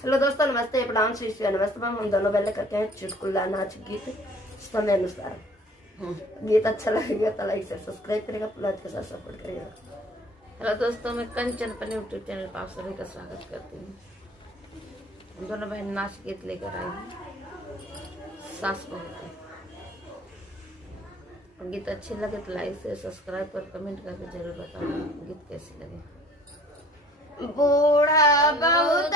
हेलो दोस्तों, नमस्ते, प्रणाम, श्री श्री नमस्ते मैम। हम दोनों पहले करते हैं चुटकुला नाच गीत समय अनुसार। गीत अच्छा लगेगा तो लाइक से सब्सक्राइब करेगा, प्लस के साथ सपोर्ट करेगा। हेलो दोस्तों, मैं कंचन अपने यूट्यूब चैनल पर आप सभी का स्वागत करती हूँ। हम दोनों बहन नाच गीत लेकर आई हैं, सास बहू के। गीत अच्छे लगे तो लाइक से सब्सक्राइब और कमेंट करके जरूर बताओ गीत कैसे लगे। बूढ़ा बहुत